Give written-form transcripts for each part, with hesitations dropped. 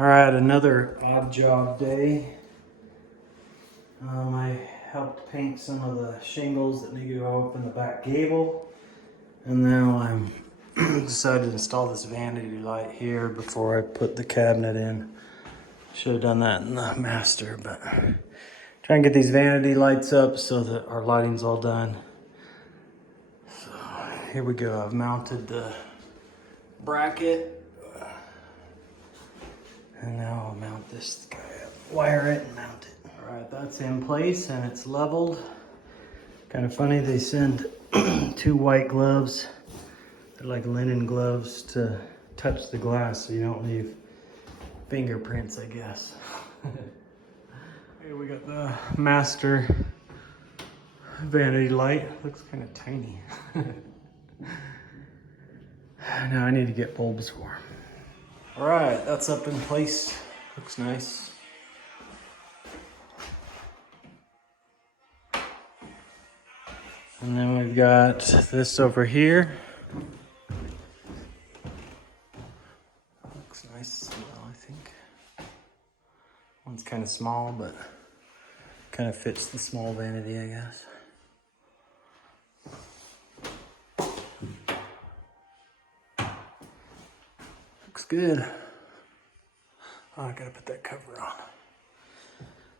All right, another odd job day. I helped paint some of the shingles that need to go up in the back gable. And now I'm decided to install this vanity light here before I put the cabinet in. Should have done that in the master, but try and get these vanity lights up so that our lighting's all done. So here we go. I've mounted the bracket. And now I'll mount this guy up, wire it and mount it. All right, that's in place and it's leveled. Kind of funny, they send 2 white gloves. They're like linen gloves to touch the glass so you don't leave fingerprints, I guess. Here we got the master vanity light. Looks kind of tiny. Now I need to get bulbs for him. All right, that's up in place. Looks nice. And then we've got this over here. Looks nice as well, I think. One's kind of small, but kind of fits the small vanity, I guess. Looks good. Oh, I gotta put that cover on.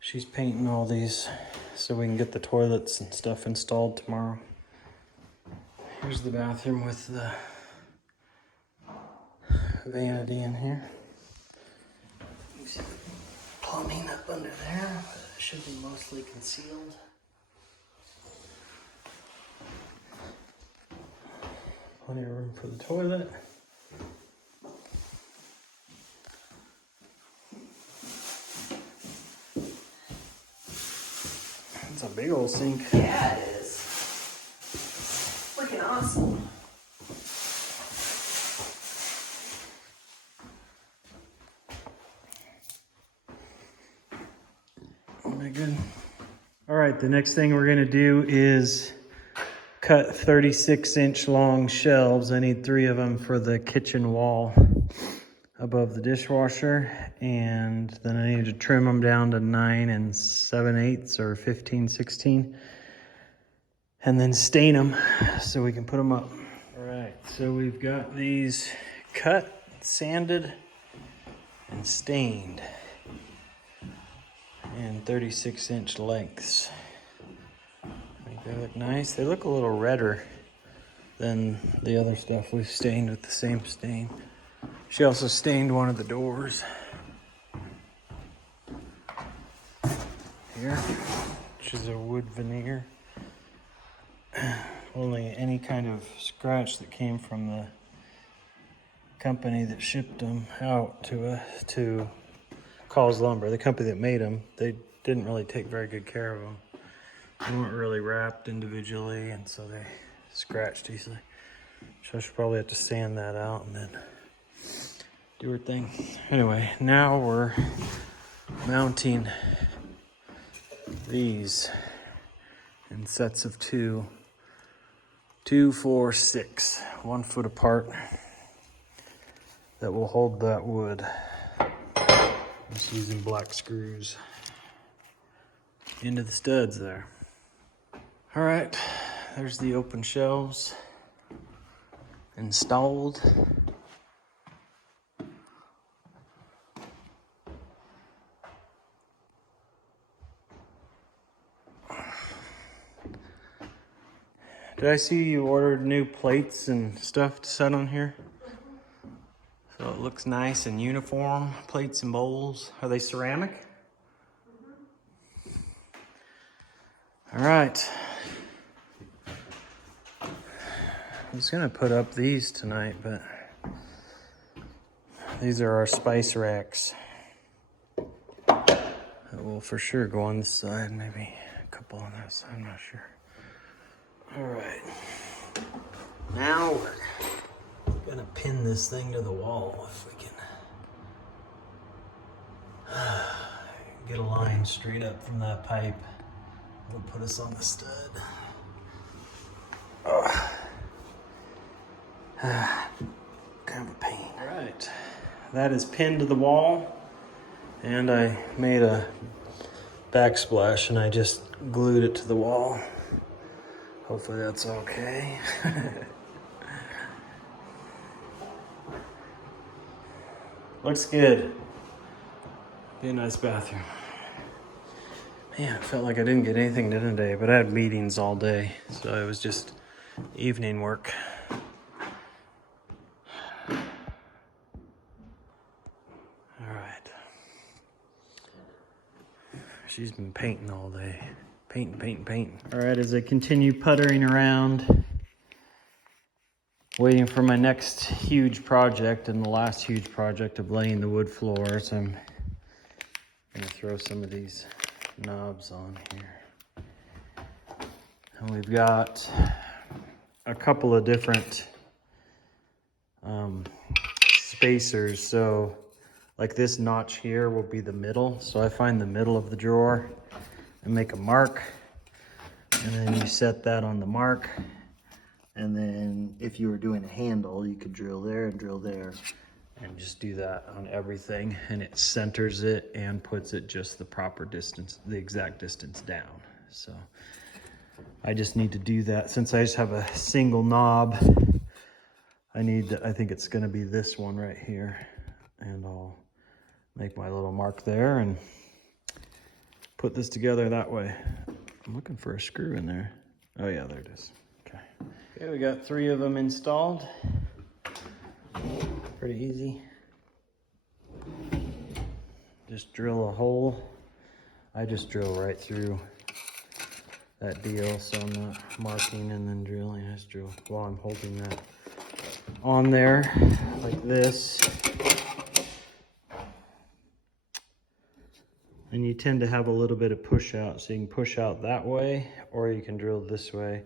She's painting all these so we can get the toilets and stuff installed tomorrow. Here's the bathroom with the vanity in here. You see the plumbing up under there, but it should be mostly concealed. Plenty of room for the toilet. It's a big old sink. Yeah, it is. Freaking awesome. Very good. All right, the next thing we're gonna do is cut 36-inch long shelves. I need 3 of them for the kitchen wall above the dishwasher, and then I need to trim them down to 9 7/8 or 15/16, and then stain them so we can put them up. All right, so we've got these cut, sanded, and stained in 36-inch lengths. I think they look nice. They look a little redder than the other stuff we've stained with the same stain. She also stained one of the doors here, which is a wood veneer. Only any kind of scratch that came from the company that shipped them out to Cause Lumber, the company that made them. They didn't really take very good care of them. They weren't really wrapped individually, and so they scratched easily. So I should probably have to sand that out and then do her thing. Anyway, now we're mounting these in sets of 2, 2, 4, 6, 1 foot apart, that will hold that wood. Just using black screws into the studs there. All right, there's the open shelves installed. Did I see you ordered new plates and stuff to set on here? So it looks nice and uniform, plates and bowls. Are they ceramic? All right. I was gonna put up these tonight, but these are our spice racks. That will for sure go on this side, maybe a couple on that side, I'm not sure. All right, now we're gonna pin this thing to the wall if we can get a line straight up from that pipe. It'll put us on the stud. Kind of a pain. All right, that is pinned to the wall. And I made a backsplash and I just glued it to the wall. Hopefully that's okay. Looks good. Be a nice bathroom. Man, it felt like I didn't get anything done today, but I had meetings all day, so it was just evening work. All right. She's been painting all day. Painting. All right, as I continue puttering around, waiting for my next huge project and the last huge project of laying the wood floors, I'm gonna throw some of these knobs on here. And we've got a couple of different spacers. So like this notch here will be the middle. So I find the middle of the drawer and make a mark. And then you set that on the mark. And then if you were doing a handle, you could drill there and drill there. And just do that on everything, and it centers it and puts it just the proper distance, the exact distance down. So I just need to do that. Since I just have a single knob, I think it's gonna be this one right here. And I'll make my little mark there and put this together that way. I'm looking for a screw in there. Oh yeah, there it is. Okay, we got 3 of them installed. Pretty easy. Just drill a hole. I just drill right through that deal, so I'm not marking and then drilling. I just drill while I'm holding that on there like this. And you tend to have a little bit of push out, so you can push out that way or you can drill this way.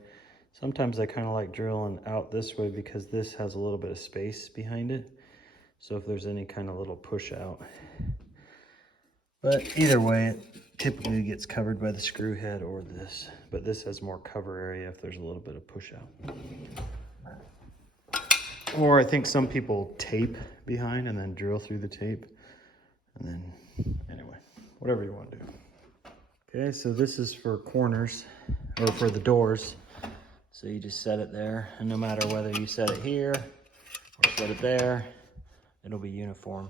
Sometimes I kind of like drilling out this way because this has a little bit of space behind it. So if there's any kind of little push out. But either way, it typically gets covered by the screw head or this. But this has more cover area if there's a little bit of push out. Or I think some people tape behind and then drill through the tape. And then, anyway, whatever you want to do. Okay, so this is for corners, or for the doors. So you just set it there, and no matter whether you set it here or set it there, it'll be uniform.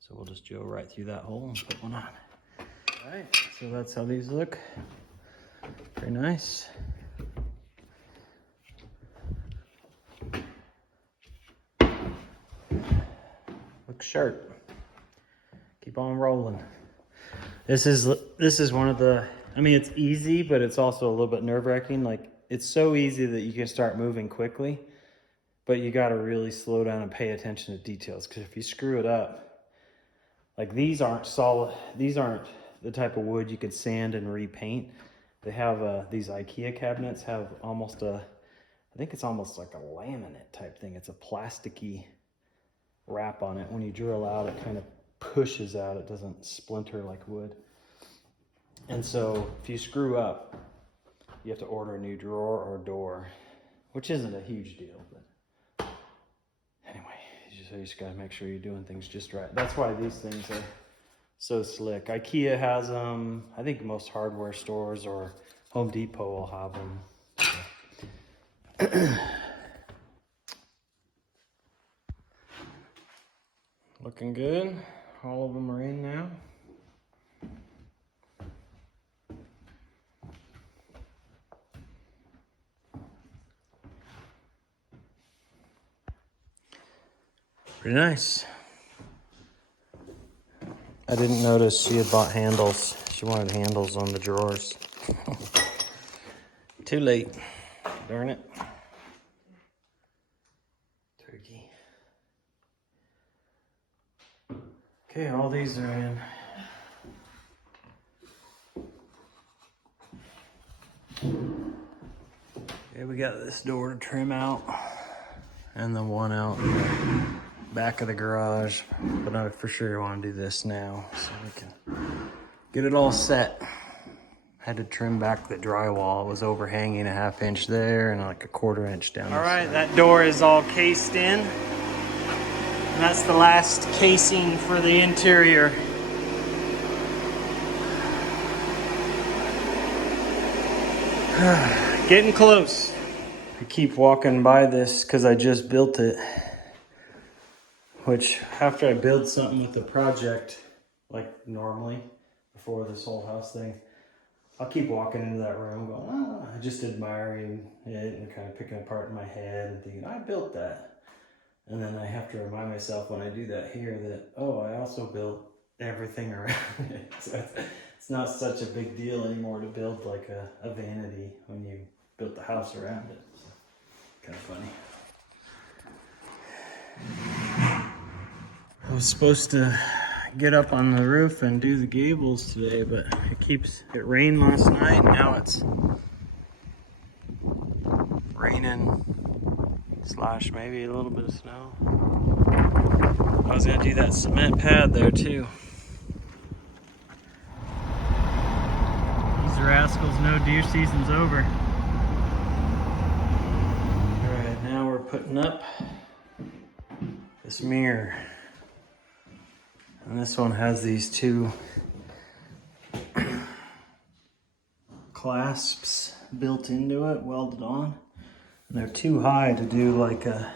So we'll just drill right through that hole and put one on. All right, so that's how these look. Very nice. Looks sharp. Keep on rolling. This is one of the, I mean, it's easy, but it's also a little bit nerve-wracking. Like, it's so easy that you can start moving quickly, but you got to really slow down and pay attention to details, because if you screw it up, like these aren't solid, these aren't the type of wood you could sand and repaint. They have these IKEA cabinets have almost a, I think it's almost like a laminate type thing. It's a plasticky wrap on it. When you drill out, it kind of pushes out. It doesn't splinter like wood. And so if you screw up, you have to order a new drawer or door, which isn't a huge deal, but anyway, you just gotta make sure you're doing things just right. That's why these things are so slick. IKEA has them. I think most hardware stores or Home Depot will have them. Looking good. All of them are in now. Pretty nice. I didn't notice she had bought handles. She wanted handles on the drawers. Too late. Darn it. Turkey. Okay, all these are in. Okay, we got this door to trim out and the one out in the back of the garage, but I for sure want to do this now so we can get it all set. Had to trim back the drywall. It was overhanging a 1/2 inch there and like a 1/4 inch down. All right, that door is all cased in. And that's the last casing for the interior. Getting close. I keep walking by this because I just built it. Which, after I build something with the project, like normally, before this whole house thing, I'll keep walking into that room going, oh, just admiring it and kind of picking apart in my head and thinking, I built that. And then I have to remind myself when I do that here that, oh, I also built everything around it. So it's not such a big deal anymore to build like a vanity when you built the house around it. So, kind of funny. I was supposed to get up on the roof and do the gables today, but it rained last night, and now it's raining / maybe a little bit of snow. I was gonna do that cement pad there too. These rascals know deer season's over. Alright, now we're putting up this mirror. And this one has these two clasps built into it, welded on. And they're too high to do like a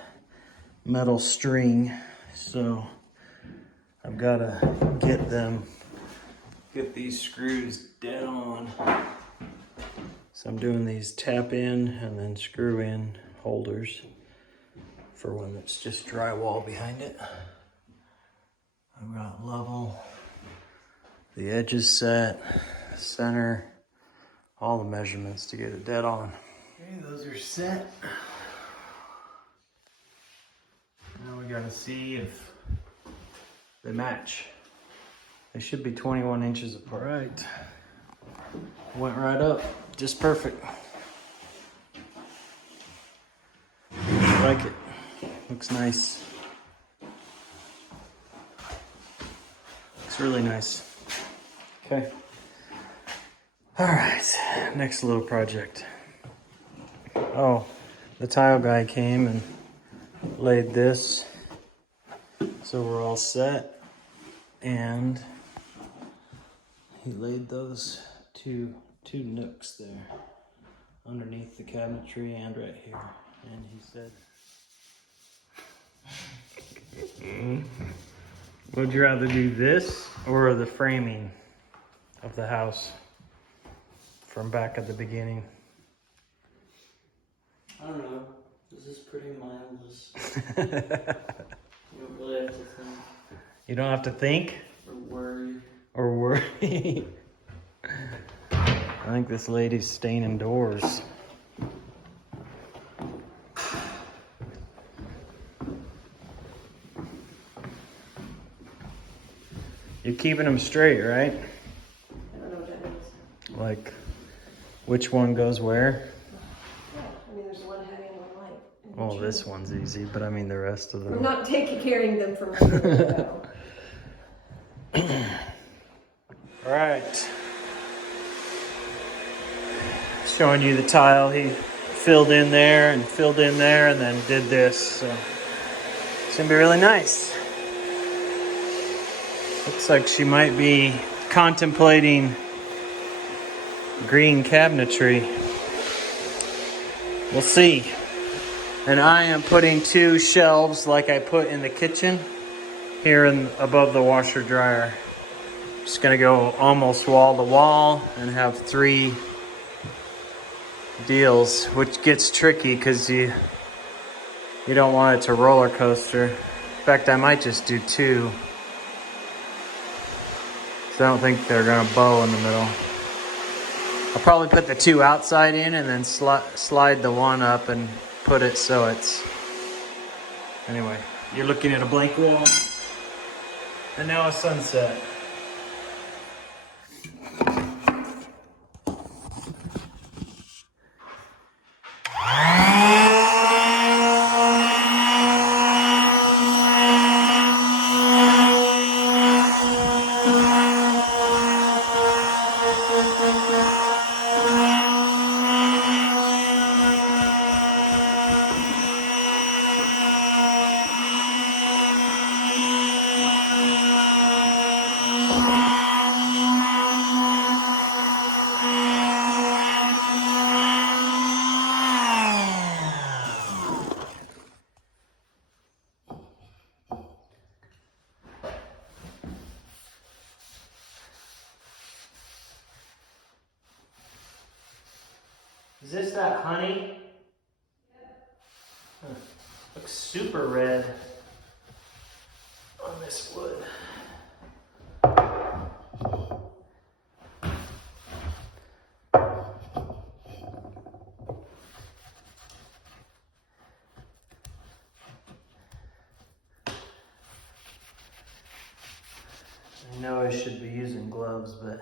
metal string. So I've got to get these screws dead on. So I'm doing these tap in and then screw in holders for when it's just drywall behind it. I've got level, the edges set, center, all the measurements to get it dead on. Okay, those are set. Now we gotta see if they match. They should be 21 inches apart. Right. Went right up, just perfect. I like it, looks nice. Really nice. Okay. All right, next little project. Oh, the tile guy came and laid this, so we're all set. And he laid those two nooks there underneath the cabinetry and right here. And he said, would you rather do this or the framing of the house from back at the beginning? I don't know. This is pretty mindless. You don't really have to think. You don't have to think? Or worry. I think this lady's staining doors. You're keeping them straight, right? I don't know what that means. Like, which one goes where? Yeah, I mean, there's one heavy and one light. And Well, you this choose. one's easy, but I mean the rest of I'm them. not carrying them from here to go. All right. Showing you the tile he filled in there and filled in there and then did this. So it's gonna be really nice. Looks like she might be contemplating green cabinetry. We'll see. And I am putting 2 shelves like I put in the kitchen here above the washer dryer. Just gonna go almost wall to wall and have 3 deals, which gets tricky because you don't want it to roller coaster. In fact, I might just do 2. So I don't think they're gonna bow in the middle. I'll probably put the 2 outside in and then slide the one up and put it so it's... Anyway, you're looking at a blank wall. And now a sunset. Is this that honey? Huh. Looks super red on this wood. I know I should be using gloves, but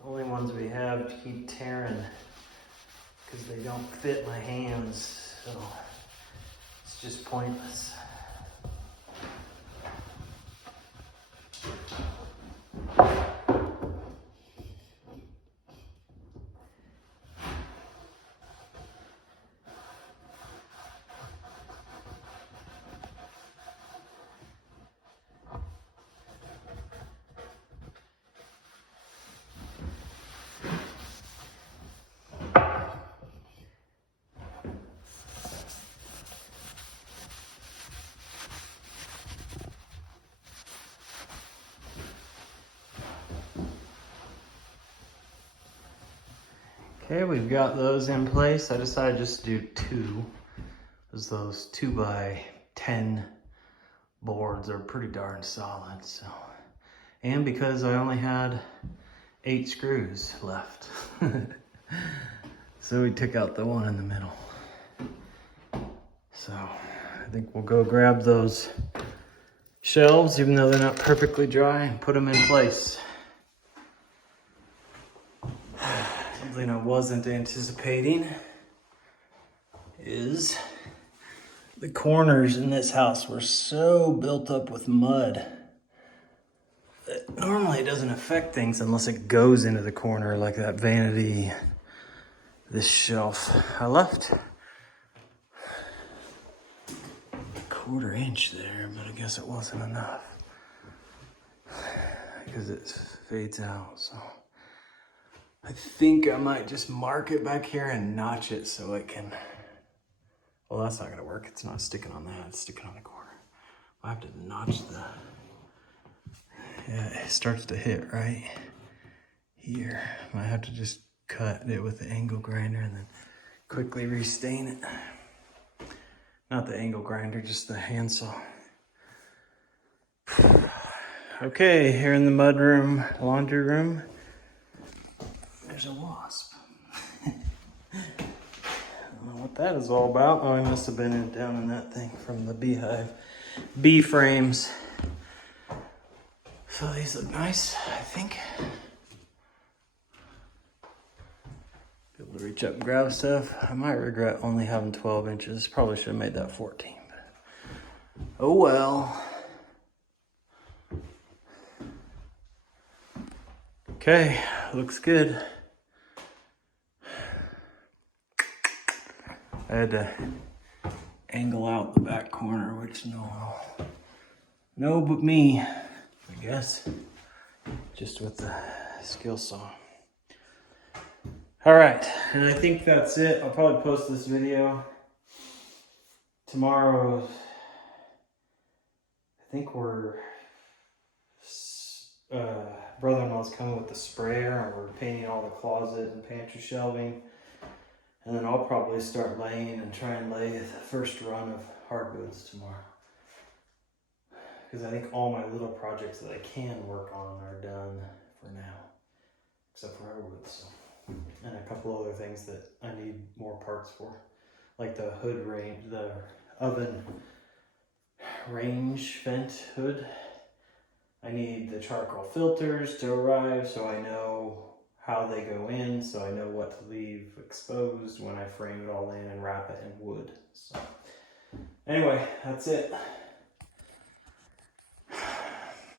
the only ones we have keep tearing because they don't fit my hands, so it's just pointless. Okay, we've got those in place. I decided just to do 2, because those 2x10 boards are pretty darn solid. So, and because I only had 8 screws left, so we took out the one in the middle. So I think we'll go grab those shelves, even though they're not perfectly dry, and put them in place. Something I wasn't anticipating is the corners in this house were so built up with mud that normally it doesn't affect things unless it goes into the corner, like that vanity, this shelf. I left a 1/4 inch there, but I guess it wasn't enough because it fades out, so. I think I might just mark it back here and notch it so it can, well, that's not gonna work. It's not sticking on that, it's sticking on the corner. I have to notch the, yeah, it starts to hit right here. I might have to just cut it with the angle grinder and then quickly restain it. Not the angle grinder, just the handsaw. Okay, here in the mud room, laundry room. There's a wasp. I don't know what that is all about. Oh, I must have been down in that thing from the beehive. Bee frames. So these look nice, I think. Be able to reach up and grab stuff. I might regret only having 12 inches. Probably should have made that 14. But oh well. Okay, looks good. I had to angle out the back corner, which no but me, I guess, just with the skill saw. All right, and I think that's it. I'll probably post this video tomorrow. I think we're, brother-in-law's coming with the sprayer, and we're painting all the closet and pantry shelving. And then I'll probably start laying and try and lay the first run of hardwoods tomorrow. Because I think all my little projects that I can work on are done for now. Except for hardwoods. So. And a couple other things that I need more parts for. Like the hood range, the oven range vent hood. I need the charcoal filters to arrive so I know how they go in, so I know what to leave exposed when I frame it all in and wrap it in wood. So anyway, that's it.